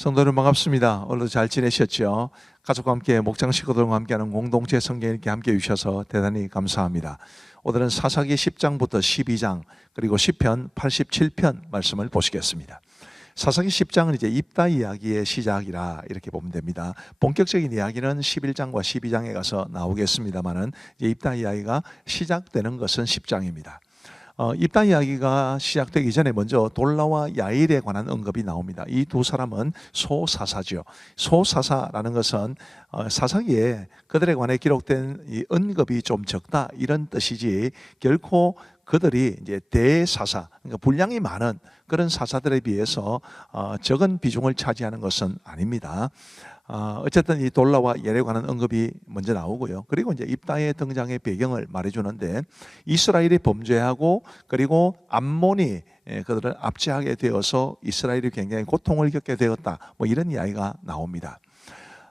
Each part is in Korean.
성도들 반갑습니다. 오늘도 잘 지내셨죠? 가족과 함께 목장 식구들과 함께하는 공동체 성경 읽기 함께 해주셔서 대단히 감사합니다. 오늘은 사사기 10장부터 12장 그리고 10편 87편 말씀을 보시겠습니다. 사사기 10장은 이제 입다 이야기의 시작이라 이렇게 보면 됩니다. 본격적인 이야기는 11장과 12장에 가서 나오겠습니다만은 입다 이야기가 시작되는 것은 10장입니다. 어, 입다 이야기가 시작되기 전에 먼저 돌라와 야일에 관한 언급이 나옵니다. 이 두 사람은 소사사죠. 소사사라는 것은 어, 사사기에 그들에 관해 기록된 이 언급이 좀 적다 이런 뜻이지 결코 그들이 이제 대사사, 그러니까 분량이 많은 그런 사사들에 비해서 어, 적은 비중을 차지하는 것은 아닙니다. 어, 어쨌든 이 돌라와 예에 관한 언급이 먼저 나오고요. 그리고 이제 입다의 등장의 배경을 말해주는데 이스라엘이 범죄하고 그리고 암몬이 예, 그들을 압제하게 되어서 이스라엘이 굉장히 고통을 겪게 되었다. 뭐 이런 이야기가 나옵니다.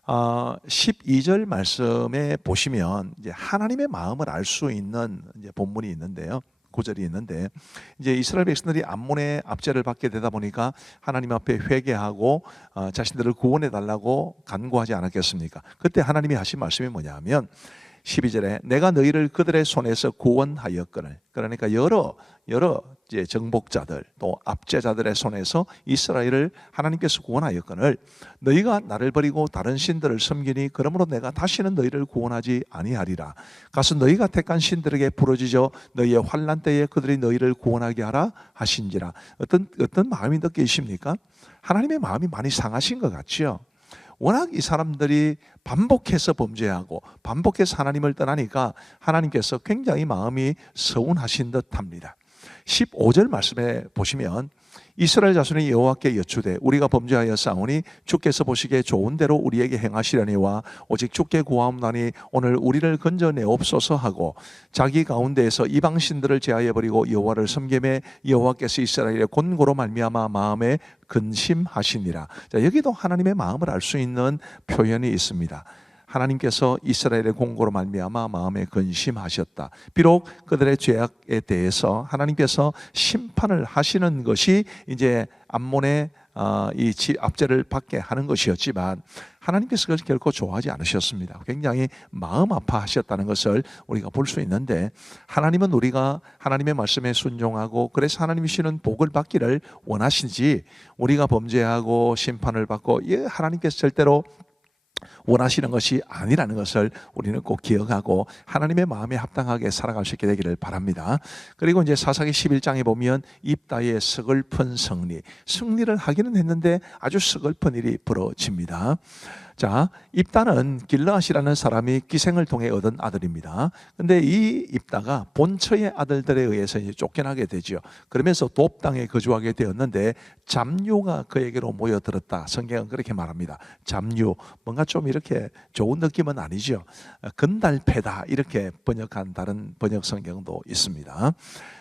어, 12절 말씀에 보시면 이제 하나님의 마음을 알 수 있는 이제 본문이 있는데요. 구절이 있는데 이제 이스라엘 백성들이 암몬의 압제를 받게 되다 보니까 하나님 앞에 회개하고 어, 자신들을 구원해 달라고 간구하지 않았겠습니까? 그때 하나님이 하신 말씀이 뭐냐면 12절에 내가 너희를 그들의 손에서 구원하였거늘 그러니까 여러 여러 이제 정복자들 또 압제자들의 손에서 이스라엘을 하나님께서 구원하였거늘 너희가 나를 버리고 다른 신들을 섬기니 그러므로 내가 다시는 너희를 구원하지 아니하리라 가서 너희가 택한 신들에게 부러지져 너희의 환란 때에 그들이 너희를 구원하게 하라 하신지라 어떤 어떤 마음이 느끼십니까? 하나님의 마음이 많이 상하신 것 같지요. 워낙 이 사람들이 반복해서 범죄하고 반복해서 하나님을 떠나니까 하나님께서 굉장히 마음이 서운하신 듯 합니다. 15절 말씀에 보시면 이스라엘 자손이 여호와께 여쭈되 우리가 범죄하여 싸우니 주께서 보시기에 좋은 대로 우리에게 행하시려니와 오직 주께 구하옵나니 오늘 우리를 건져내옵소서 하고 자기 가운데에서 이방 신들을 제하여 버리고 여호와를 섬김에 여호와께서 이스라엘의 곤고로 말미암아 마음에 근심하시니라. 자, 여기도 하나님의 마음을 알 수 있는 표현이 있습니다. 하나님께서 이스라엘의 공고로 말미암아 마음에 근심하셨다. 비록 그들의 죄악에 대해서 하나님께서 심판을 하시는 것이 이제 암몬의 어, 이 압제를 받게 하는 것이었지만 하나님께서 그것을 결코 좋아하지 않으셨습니다. 굉장히 마음 아파하셨다는 것을 우리가 볼 수 있는데 하나님은 우리가 하나님의 말씀에 순종하고 그래서 하나님이 시는 복을 받기를 원하시지 우리가 범죄하고 심판을 받고 예, 하나님께서 절대로 원하시는 것이 아니라는 것을 우리는 꼭 기억하고 하나님의 마음에 합당하게 살아갈 수 있게 되기를 바랍니다. 그리고 이제 사사기 11장에 보면 입다의 서글픈 승리, 승리를 하기는 했는데 아주 서글픈 일이 벌어집니다. 자, 입다는 길라앗이라는 사람이 기생을 통해 얻은 아들입니다. 근데 이 입다가 본처의 아들들에 의해서 이제 쫓겨나게 되죠. 그러면서 돕당에 거주하게 되었는데 잡류가 그에게로 모여들었다. 성경은 그렇게 말합니다. 잡류. 뭔가 좀 이렇게 좋은 느낌은 아니죠. 건달패다. 이렇게 번역한 다른 번역 성경도 있습니다.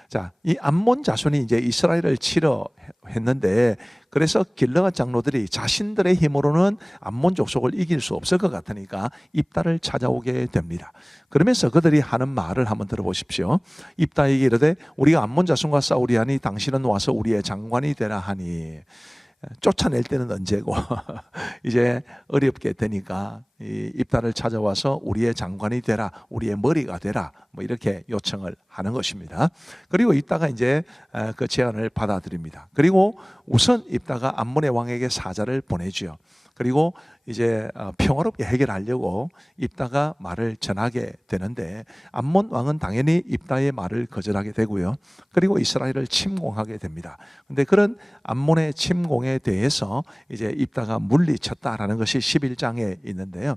자, 이 암몬 자손이 이제 이스라엘을 치러 했는데 그래서 길러가 장로들이 자신들의 힘으로는 암몬 족속을 이길 수 없을 것 같으니까 입다를 찾아오게 됩니다. 그러면서 그들이 하는 말을 한번 들어보십시오. 입다에게 이르되 우리가 암몬 자손과 싸우리하니 당신은 와서 우리의 장관이 되라 하니 쫓아낼 때는 언제고 이제 어렵게 되니까 이 입다를 찾아와서 우리의 장관이 되라, 우리의 머리가 되라, 뭐 이렇게 요청을 하는 것입니다. 그리고 입다가 이제 그 제안을 받아들입니다. 그리고 우선 입다가 암몬의 왕에게 사자를 보내지요. 그리고 이제 어, 평화롭게 해결하려고 입다가 말을 전하게 되는데 암몬 왕은 당연히 입다의 말을 거절하게 되고요. 그리고 이스라엘을 침공하게 됩니다. 근데 그런 암몬의 침공에 대해서 이제 입다가 물리쳤다라는 것이 11장에 있는데요.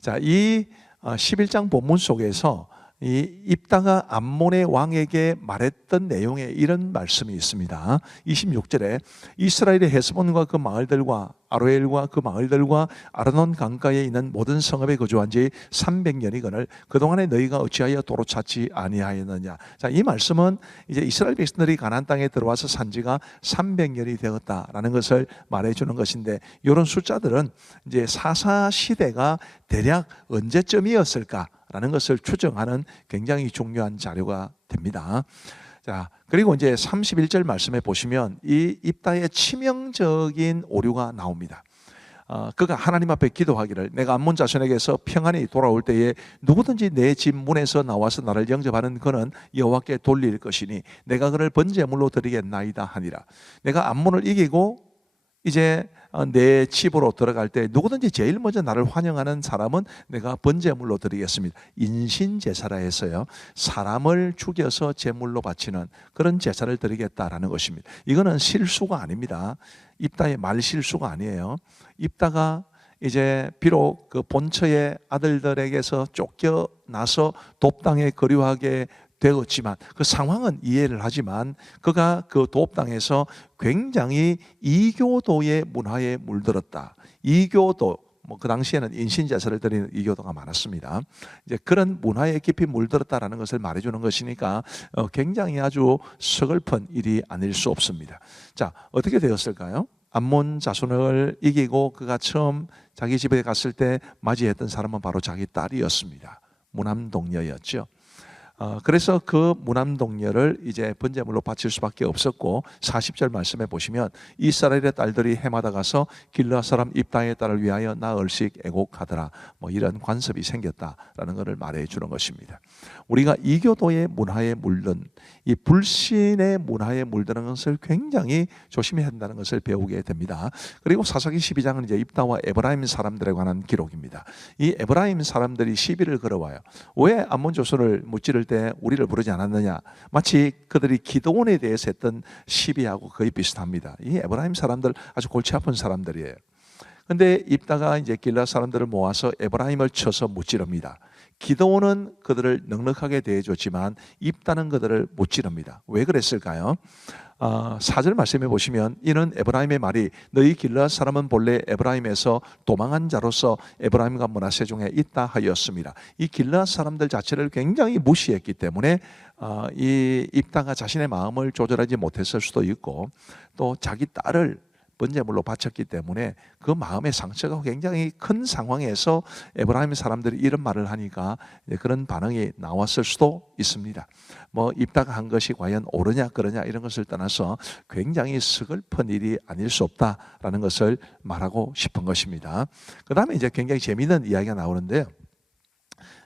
자, 이 11장 어, 본문 속에서 이 입다가 암몬의 왕에게 말했던 내용에 이런 말씀이 있습니다. 26절에 이스라엘의 헤스본과 그 마을들과 아로엘과 그 마을들과 아르논 강가에 있는 모든 성읍에 거주한 지 300년이거늘 그동안에 너희가 어찌하여 도로 찾지 아니하였느냐. 자, 이 말씀은 이제 이스라엘 백성들이 가나안 땅에 들어와서 산 지가 300년이 되었다라는 것을 말해 주는 것인데 이런 숫자들은 이제 사사 시대가 대략 언제쯤이었을까? 라는 것을 추정하는 굉장히 중요한 자료가 됩니다. 자, 그리고 이제 31절 말씀에 보시면 이 입다의 치명적인 오류가 나옵니다. 어, 그가 하나님 앞에 기도하기를 내가 암몬 자손에게서 평안히 돌아올 때에 누구든지 내 집 문에서 나와서 나를 영접하는 그는 여호와께 돌릴 것이니 내가 그를 번제물로 드리겠나이다 하니라. 내가 암몬을 이기고 이제 어, 내 집으로 들어갈 때 누구든지 제일 먼저 나를 환영하는 사람은 내가 번제물로 드리겠습니다. 인신 제사라 해서요. 사람을 죽여서 제물로 바치는 그런 제사를 드리겠다라는 것입니다. 이거는 실수가 아닙니다. 입다의 말 실수가 아니에요. 입다가 이제 비록 그 본처의 아들들에게서 쫓겨나서 돕당에 거류하게 되었지만 그 상황은 이해를 하지만 그가 그 도읍당에서 굉장히 이교도의 문화에 물들었다. 이교도 뭐그 당시에는 인신제사를 드리는 이교도가 많았습니다. 이제 그런 문화에 깊이 물들었다라는 것을 말해주는 것이니까 어, 굉장히 아주 서글픈 일이 아닐 수 없습니다. 자 어떻게 되었을까요? 암몬 자손을 이기고 그가 처음 자기 집에 갔을 때 맞이했던 사람은 바로 자기 딸이었습니다. 무남 동녀였죠. 어, 그래서 그 무남동녀를 이제 번제물로 바칠 수밖에 없었고 40절 말씀에 보시면 이스라엘의 딸들이 해마다 가서 길라 사람 입다의 딸을 위하여 나흘씩 애곡하더라 뭐 이런 관습이 생겼다라는 것을 말해 주는 것입니다. 우리가 이교도의 문화에 물든 이 불신의 문화에 물드는 것을 굉장히 조심해야 한다는 것을 배우게 됩니다. 그리고 사사기 12장은 이제 입다와 에브라임 사람들에 관한 기록입니다. 이 에브라임 사람들이 시비를 걸어와요. 왜 암몬 조선을 무찌를 때 우리를 부르지 않았느냐? 마치 그들이 기도원에 대해서 했던 시비하고 거의 비슷합니다. 이 에브라임 사람들 아주 골치 아픈 사람들이에요. 근데 입다가 이제 길라 사람들을 모아서 에브라임을 쳐서 무찌릅니다. 기도원은 그들을 넉넉하게 대해줬지만 입다는 그들을 못 지릅니다. 왜 그랬을까요? 아, 사절 말씀해 보시면 이는 에브라임의 말이 너희 길라 사람은 본래 에브라임에서 도망한 자로서 에브라임과 문하세 중에 있다 하였습니다. 이 길라 사람들 자체를 굉장히 무시했기 때문에 아, 이 입다가 자신의 마음을 조절하지 못했을 수도 있고 또 자기 딸을 번제물로 바쳤기 때문에 그 마음의 상처가 굉장히 큰 상황에서 에브라임 사람들이 이런 말을 하니까 그런 반응이 나왔을 수도 있습니다. 뭐 입다가 한 것이 과연 옳으냐 그러냐 이런 것을 떠나서 굉장히 슬픈 일이 아닐 수 없다라는 것을 말하고 싶은 것입니다. 그 다음에 이제 굉장히 재미있는 이야기가 나오는데요.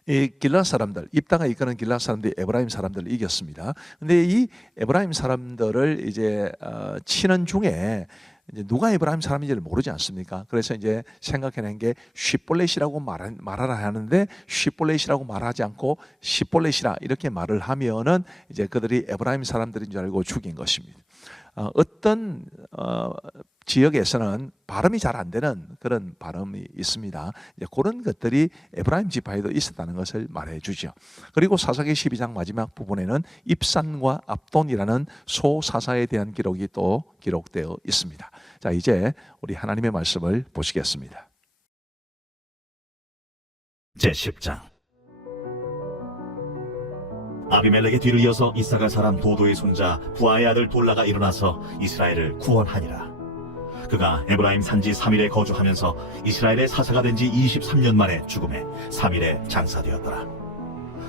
이 길라 사람들, 입다가 이끄는 길라 사람들이 에브라임 사람들을 이겼습니다. 근데 이 에브라임 사람들을 이제 어, 치는 중에 이제 누가 에브라임 사람인지를 모르지 않습니까? 그래서 이제 생각해낸 게 쉬볼렛이라고 말, 말하라 하는데 쉬볼렛이라고 말하지 않고 시볼렛이라 이렇게 말을 하면은 이제 그들이 에브라임 사람들인 줄 알고 죽인 것입니다. 어, 어떤 어, 지역에서는 발음이 잘 안 되는 그런 발음이 있습니다. 이제 그런 것들이 에브라임 지파에도 있었다는 것을 말해 주죠. 그리고 사사기 12장 마지막 부분에는 입산과 압돈이라는 소사사에 대한 기록이 또 기록되어 있습니다. 자, 이제 우리 하나님의 말씀을 보시겠습니다. 제10장 아비멜렉의 뒤를 이어서 이사갈 사람 도도의 손자 부하의 아들 돌라가 일어나서 이스라엘을 구원하니라 그가 에브라임 산지 3일에 거주하면서 이스라엘의 사사가 된 지 23년 만에 죽음에 3일에 장사되었더라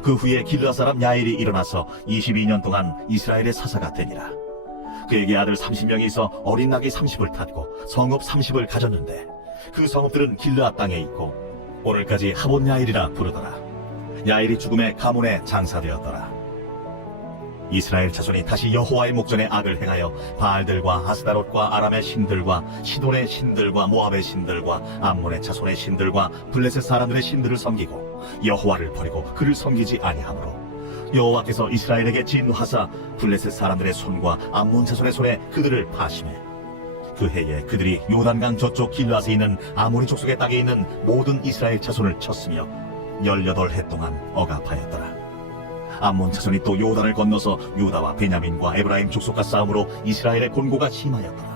그 후에 길라 사람 야엘이 일어나서 22년 동안 이스라엘의 사사가 되니라 그에게 아들 30명이 있어 어린 낙이 30을 탔고 성읍 30을 가졌는데 그 성읍들은 길라 땅에 있고 오늘까지 하본 야일이라 부르더라. 야일이 죽음에 가문에 장사되었더라. 이스라엘 자손이 다시 여호와의 목전에 악을 행하여 바알들과 아스다롯과 아람의 신들과 시돈의 신들과 모압의 신들과 암몬의 자손의 신들과 블레셋 사람들의 신들을 섬기고 여호와를 버리고 그를 섬기지 아니하므로 여호와께서 이스라엘에게 진노하사 블레셋 사람들의 손과 암몬 자손의 손에 그들을 파심해 그 해에 그들이 요단강 저쪽 길라스에 있는 아모리 족속의 땅에 있는 모든 이스라엘 자손을 쳤으며 열여덟 해 동안 억압하였더라. 암몬 자손이 또 요단을 건너서 유다와 베냐민과 에브라임 족속과 싸움으로 이스라엘의 곤고가 심하였더라.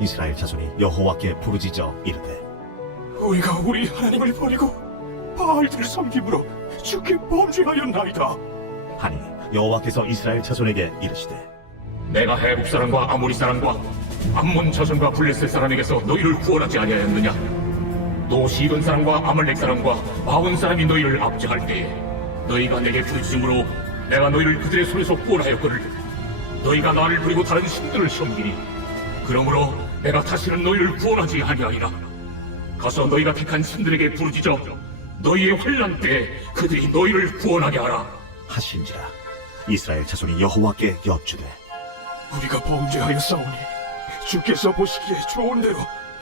이스라엘 자손이 여호와께 부르짖어 이르되 우리가 우리 하나님을 버리고 바알들을 섬김으로 주께 범죄하였나이다. 하니 여호와께서 이스라엘 자손에게 이르시되 내가 해국 사람과 아모리 사람과 암몬 자손과 블레셋 사람에게서 너희를 구원하지 아니하였느냐? 또 시돈 사람과 아말렉 사람과 마온 사람이 너희를 압제할 때에 너희가 내게 부르짖음으로 내가 너희를 그들의 손에서 구원하였거늘 너희가 나를 버리고 다른 신들을 섬기니 그러므로 내가 다시는 너희를 구원하지 아니하리라. 가서 너희가 택한 신들에게 부르짖어 너희의 환란 때에 그들이 너희를 구원하게 하라. 하신지라. 이스라엘 자손이 여호와께 여쭈되 우리가 범죄하였사오니 주께서 보시기에 좋은 대로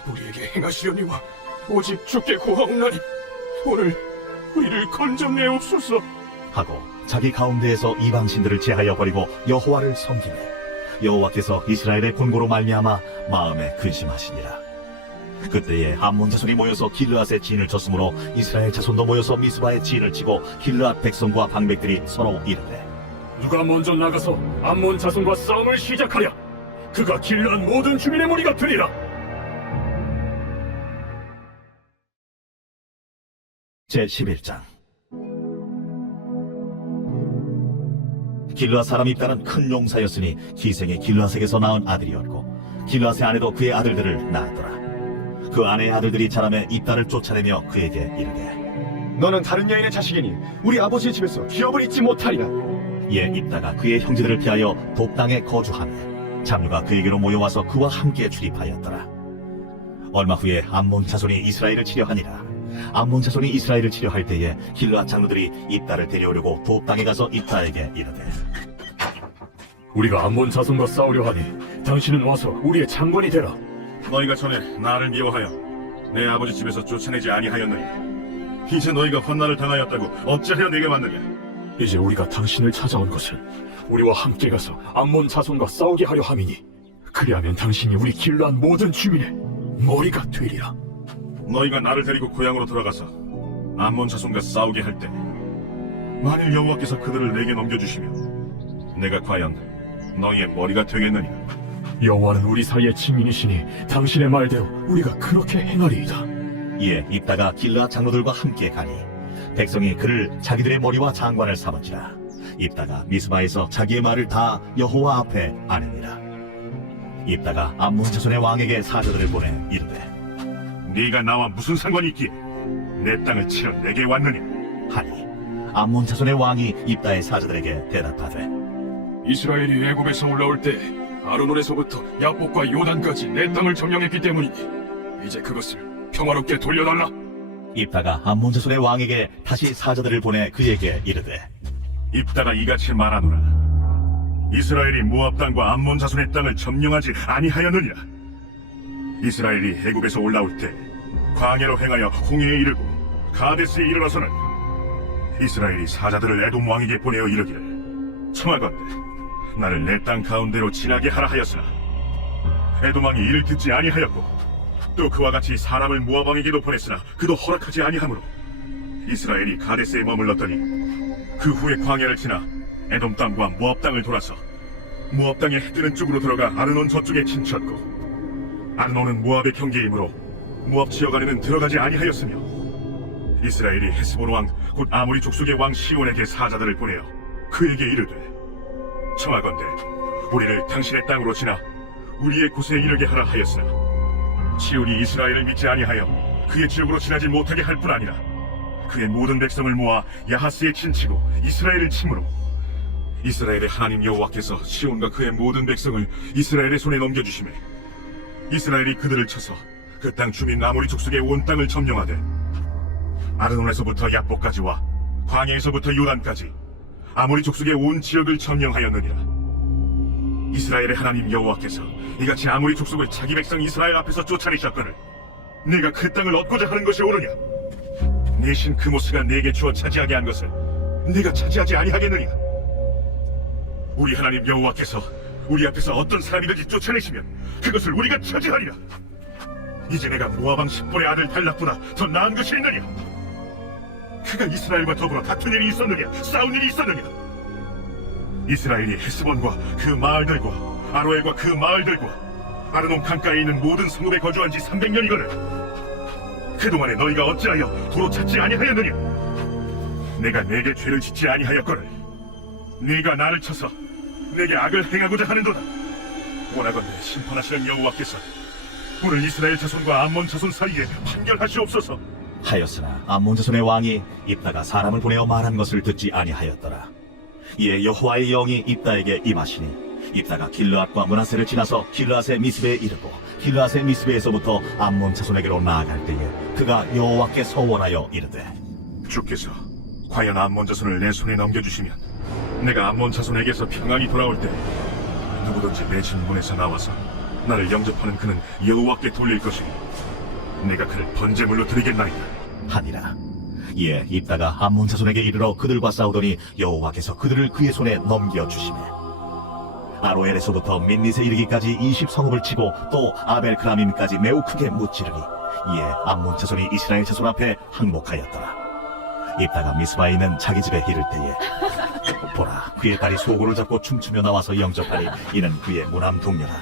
우리에게 행하시려니와 오직 주께 고하옵나니 오늘 우리를 건져내옵소서 하고 자기 가운데에서 이방 신들을 제하여 버리고 여호와를 섬기매 여호와께서 이스라엘의 권고로 말미암아 마음에 근심하시니라. 그때에 암몬 자손이 모여서 길르앗의 진을 쳤으므로 이스라엘 자손도 모여서 미스바의 진을 치고 길르앗 백성과 방백들이 서로 이르되 누가 먼저 나가서 암몬 자손과 싸움을 시작하랴? 그가 길러한 모든 주민의 무리가 되리라. 제 11장 길르앗 사람 입다는 큰 용사였으니 기생의 길르앗에게서 낳은 아들이었고 길르앗의 아내도 그의 아들들을 낳았더라 그 아내의 아들들이 자라매 입다를 쫓아내며 그에게 이르되 너는 다른 여인의 자식이니 우리 아버지의 집에서 기업을 잊지 못하리라. 이에 입다가 그의 형제들을 피하여 돕당에 거주하며 잡류가 그에게로 모여와서 그와 함께 출입하였더라. 얼마 후에 암몬 자손이 이스라엘을 치려하니라. 암몬 자손이 이스라엘을 치려할 때에 길르앗 장로들이 입다를 데려오려고 돕당에 가서 입다에게 이르되 우리가 암몬 자손과 싸우려 하니 당신은 와서 우리의 장관이 되라 너희가 전에 나를 미워하여 내 아버지 집에서 쫓아내지 아니하였느냐? 이제 너희가 환난을 당하였다고 어찌하여 내게 왔느냐? 이제 우리가 당신을 찾아온 것을 우리와 함께 가서 암몬 자손과 싸우게 하려 함이니 그리하면 당신이 우리 길러한 모든 주민의 머리가 되리라 너희가 나를 데리고 고향으로 돌아가서 암몬 자손과 싸우게 할 때 만일 여호와께서 그들을 내게 넘겨주시면 내가 과연 너희의 머리가 되겠느냐? 여호와는 우리 사이의 친민이시니 당신의 말대로 우리가 그렇게 행하리이다. 이에 입다가 길르앗 장로들과 함께 가니 백성이 그를 자기들의 머리와 장관을 삼은지라. 입다가 미스바에서 자기의 말을 다 여호와 앞에 아느니라. 입다가 암몬 자손의 왕에게 사자들을 보내 이르되 네가 나와 무슨 상관이 있기에 내 땅을 치러 내게 왔느냐? 하니 암몬 자손의 왕이 입다의 사자들에게 대답하되 이스라엘이 애굽에서 올라올 때 아르논에서부터 야복과 요단까지 내 땅을 점령했기 때문이니 이제 그것을 평화롭게 돌려달라 입다가 암몬 자손의 왕에게 다시 사자들을 보내 그에게 이르되 입다가 이같이 말하노라. 이스라엘이 모압 땅과 암몬 자손의 땅을 점령하지 아니하였느냐? 이스라엘이 해국에서 올라올 때 광야로 행하여 홍해에 이르고 가데스에 이르러서는 이스라엘이 사자들을 에돔 왕에게 보내어 이르기를 청하건대 나를 내 땅 가운데로 지나게 하라 하였으나 에돔 왕이 이를 듣지 아니하였고 또 그와 같이 사람을 모압 왕에게도 보냈으나 그도 허락하지 아니하므로 이스라엘이 가데스에 머물렀더니 그 후에 광야를 지나 에돔 땅과 모압 땅을 돌아서 모압 땅의 해 뜨는 쪽으로 들어가 아르논 저쪽에 진쳤고 아르논은 모압의 경계이므로 모압 지역 안에는 들어가지 아니하였으며 이스라엘이 헤스본 왕 곧 아모리 족속의 왕 시온에게 사자들을 보내어 그에게 이르되 청하건대 우리를 당신의 땅으로 지나 우리의 곳에 이르게 하라 하였으나 시온이 이스라엘을 믿지 아니하여 그의 지역으로 지나지 못하게 할 뿐 아니라 그의 모든 백성을 모아 야하스에 친치고 이스라엘을 침으로 이스라엘의 하나님 여호와께서 시온과 그의 모든 백성을 이스라엘의 손에 넘겨주시매 이스라엘이 그들을 쳐서 그 땅 주민 아모리 족속의 온 땅을 점령하되 아르논에서부터 야복까지와 광야에서부터 요단까지 아모리 족속의 온 지역을 점령하였느니라 이스라엘의 하나님 여호와께서 이같이 아모리 족속을 자기 백성 이스라엘 앞에서 쫓아내셨거늘 네가 그 땅을 얻고자 하는 것이 옳으냐 내신 그모스가 내게 주어 차지하게 한 것을 네가 차지하지 아니하겠느냐? 우리 하나님 여호와께서 우리 앞에서 어떤 사람이든지 쫓아내시면 그것을 우리가 차지하리라. 이제 내가 모아방 10분의 아들 달락보다 더 나은 것이 있느냐? 그가 이스라엘과 더불어 다툰 일이 있었느냐? 싸운 일이 있었느냐? 이스라엘이 헤스본과 그 마을들과 아로엘과 그 마을들과 아르논 강가에 있는 모든 성읍에 거주한 지 300년이거늘 그동안에 너희가 어찌하여 도로 찾지 아니하였느냐? 내가 내게 죄를 짓지 아니하였거늘 네가 나를 쳐서 내게 악을 행하고자 하는도다 원하건대 심판하시는 여호와께서 오늘 이스라엘 자손과 암몬 자손 사이에 판결하시옵소서 하였으나 암몬 자손의 왕이 입다가 사람을 보내어 말한 것을 듣지 아니하였더라. 이에 여호와의 영이 입다에게 임하시니 입다가 길르앗과 문하세를 지나서 길르앗의 미스베에 이르고 길르앗의 미스베에서부터 암몬 자손에게로 나아갈 때에 그가 여호와께 서원하여 이르되 주께서 과연 암몬 자손을 내 손에 넘겨주시면 내가 암몬 자손에게서 평안이 돌아올 때 누구든지 내 진문에서 나와서 나를 영접하는 그는 여호와께 돌릴 것이니 내가 그를 번제물로 드리겠나이다 하니라. 이에 입다가 암몬 자손에게 이르러 그들과 싸우더니 여호와께서 그들을 그의 손에 넘겨 주시매. 아로엘에서부터 민닛에 이르기까지 20성읍을 치고 또 아벨크라밈까지 매우 크게 무찌르니 이에 암몬 자손이 이스라엘 자손 앞에 항복하였더라. 입다가 미스바에 있는 자기 집에 이를 때에 그의 딸이 소고를 잡고 춤추며 나와서 영접하니 이는 그의 무남 동료라.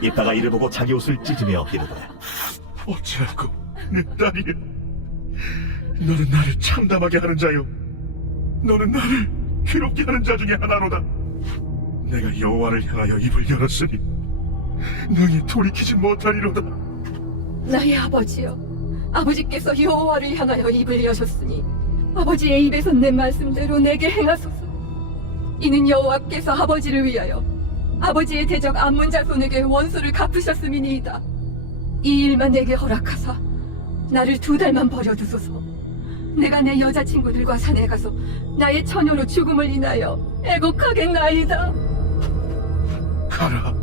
입다가 이를 보고 자기 옷을 찢으며 이르되 어찌하고 내 딸이여 너는 나를 참담하게 하는 자요 너는 나를 괴롭게 하는 자 중에 하나로다 내가 여호와를 향하여 입을 열었으니 능히 돌이키지 못하리로다 나의 아버지여, 아버지께서 여호와를 향하여 입을 여셨으니 아버지의 입에서 내 말씀대로 내게 행하소서. 이는 여호와께서 아버지를 위하여 아버지의 대적 암문 자손에게 원수를 갚으셨음이니이다. 이 일만 내게 허락하사 나를 두 달만 버려두소서. 내가 내 여자친구들과 산에 가서 나의 처녀로 죽음을 인하여 애곡하겠나이다. 가라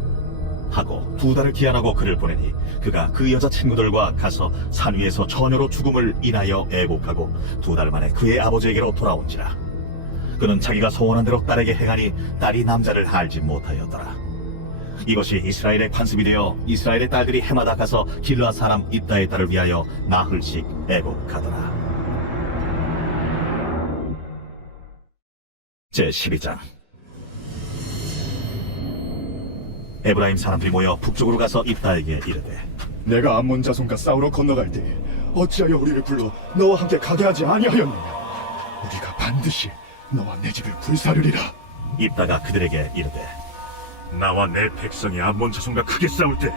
하고 두 달을 기한하고 그를 보내니 그가 그 여자 친구들과 가서 산 위에서 처녀로 죽음을 인하여 애곡하고 두 달 만에 그의 아버지에게로 돌아온지라 그는 자기가 소원한 대로 딸에게 행하니 딸이 남자를 알지 못하였더라. 이것이 이스라엘의 관습이 되어 이스라엘의 딸들이 해마다 가서 길라 사람 입다의 딸을 위하여 나흘씩 애곡하더라. 제 12장. 에브라임 사람들이 모여 북쪽으로 가서 입다에게 이르되 내가 암몬 자손과 싸우러 건너갈 때 어찌하여 우리를 불러 너와 함께 가게 하지 아니하였느냐? 우리가 반드시 너와 내 집을 불사르리라. 입다가 그들에게 이르되 나와 내 백성이 암몬 자손과 크게 싸울 때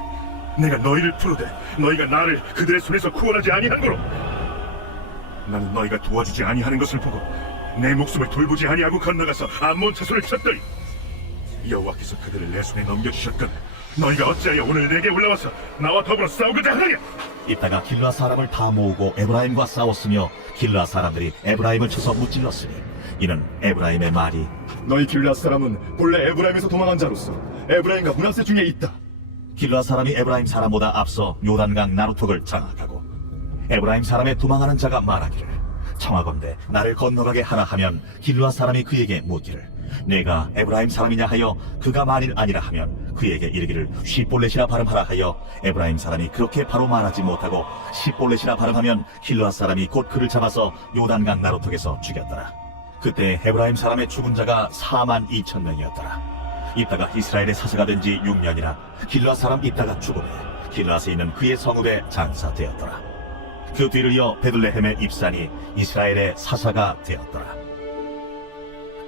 내가 너희를 부르되 너희가 나를 그들의 손에서 구원하지 아니한 거로 나는 너희가 도와주지 아니하는 것을 보고 내 목숨을 돌보지 아니하고 건너가서 암몬 자손을 쳤더니 여호와께서 그들을 내 손에 넘겨주셨거늘 너희가 어찌하여 오늘 내게 올라와서 나와 더불어 싸우고자 하느냐 입다가 길라 사람을 다 모으고 에브라임과 싸웠으며 길라 사람들이 에브라임을 쳐서 무찔렀으니 이는 에브라임의 말이 너희 길앗 사람은 본래 에브라임에서 도망한 자로서 에브라임과 문하세 중에 있다. 길라 사람이 에브라임 사람보다 앞서 요단강 나루톡을 장악하고 에브라임 사람의 도망하는 자가 말하기를 청하건대 나를 건너가게 하라 하면 길라 사람이 그에게 묻기를 내가 에브라임 사람이냐 하여 그가 만일 아니라 하면 그에게 이르기를 시볼렛이라 발음하라 하여 에브라임 사람이 그렇게 바로 말하지 못하고 시볼렛이라 발음하면 길라 사람이 곧 그를 잡아서 요단강 나루톡에서 죽였더라 그때 에브라임 사람의 죽은 자가 4만 2천 명이었더라 입다가 이스라엘의 사사가 된 지 6년이라 길라 사람 입다가 죽음에 길라스에 있는 그의 성읍에 장사되었더라. 그 뒤를 이어 베들레헴의 입산이 이스라엘의 사사가 되었더라.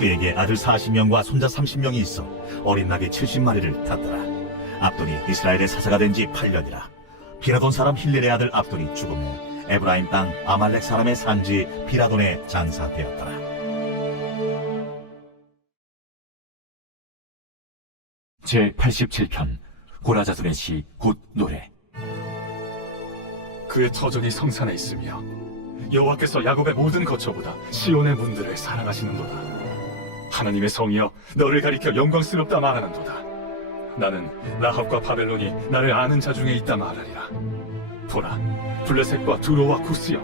그에게 아들 40명과 손자 30명이 있어 어린 나귀 70마리를 탔더라. 압돈이 이스라엘의 사사가 된 지 8년이라. 비라돈 사람 힐렐의 아들 압돈이 죽음에 에브라임 땅 아말렉 사람의 산지 비라돈에 장사되었더라. 제 87편 고라자손의 시곧 노래 그의 터전이 성산에 있으며 여호와께서 야곱의 모든 거처보다 시온의 문들을 사랑하시는도다. 하나님의 성이여 너를 가리켜 영광스럽다 말하는도다. 나는 라합과 바벨론이 나를 아는 자 중에 있다 말하리라. 보라, 블레셋과 두로와 구스여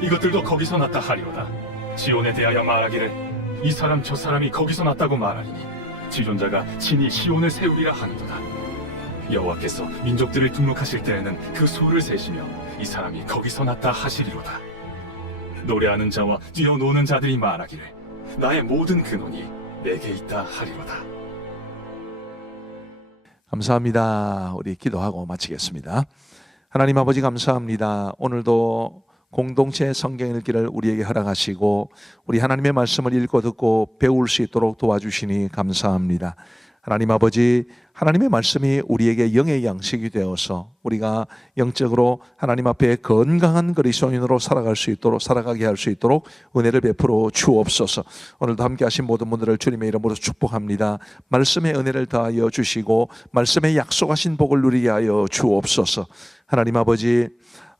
이것들도 거기서 났다 하리로다. 지온에 대하여 말하기를 이 사람 저 사람이 거기서 났다고 말하리니 지존자가 친히 시온을 세우리라 하는도다. 여호와께서 민족들을 등록하실 때에는 그 수를 세시며 이 사람이 거기서 났다 하시리로다. 노래하는 자와 뛰어노는 자들이 말하기를 나의 모든 근원이 내게 있다 하리로다. 감사합니다. 우리 기도하고 마치겠습니다. 하나님 아버지 감사합니다. 오늘도 공동체 성경 읽기를 우리에게 허락하시고 우리 하나님의 말씀을 읽고 듣고 배울 수 있도록 도와주시니 감사합니다. 하나님 아버지, 하나님의 말씀이 우리에게 영의 양식이 되어서 우리가 영적으로 하나님 앞에 건강한 그리스도인으로 살아갈 수 있도록 살아가게 할 수 있도록 은혜를 베풀어 주옵소서. 오늘도 함께 하신 모든 분들을 주님의 이름으로 축복합니다. 말씀의 은혜를 더하여 주시고 말씀의 약속하신 복을 누리게 하여 주옵소서. 하나님 아버지,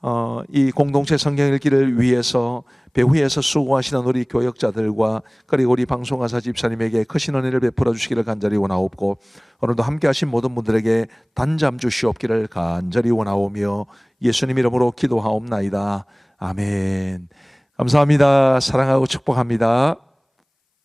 어, 이 공동체 성경 읽기를 위해서 배후에서 수고하시는 우리 교역자들과 그리고 우리 방송하사 집사님에게 크신 은혜를 베풀어 주시기를 간절히 원하옵고 오늘도 함께 하신 모든 분들에게 단잠 주시옵기를 간절히 원하오며 예수님 이름으로 기도하옵나이다. 아멘. 감사합니다. 사랑하고 축복합니다.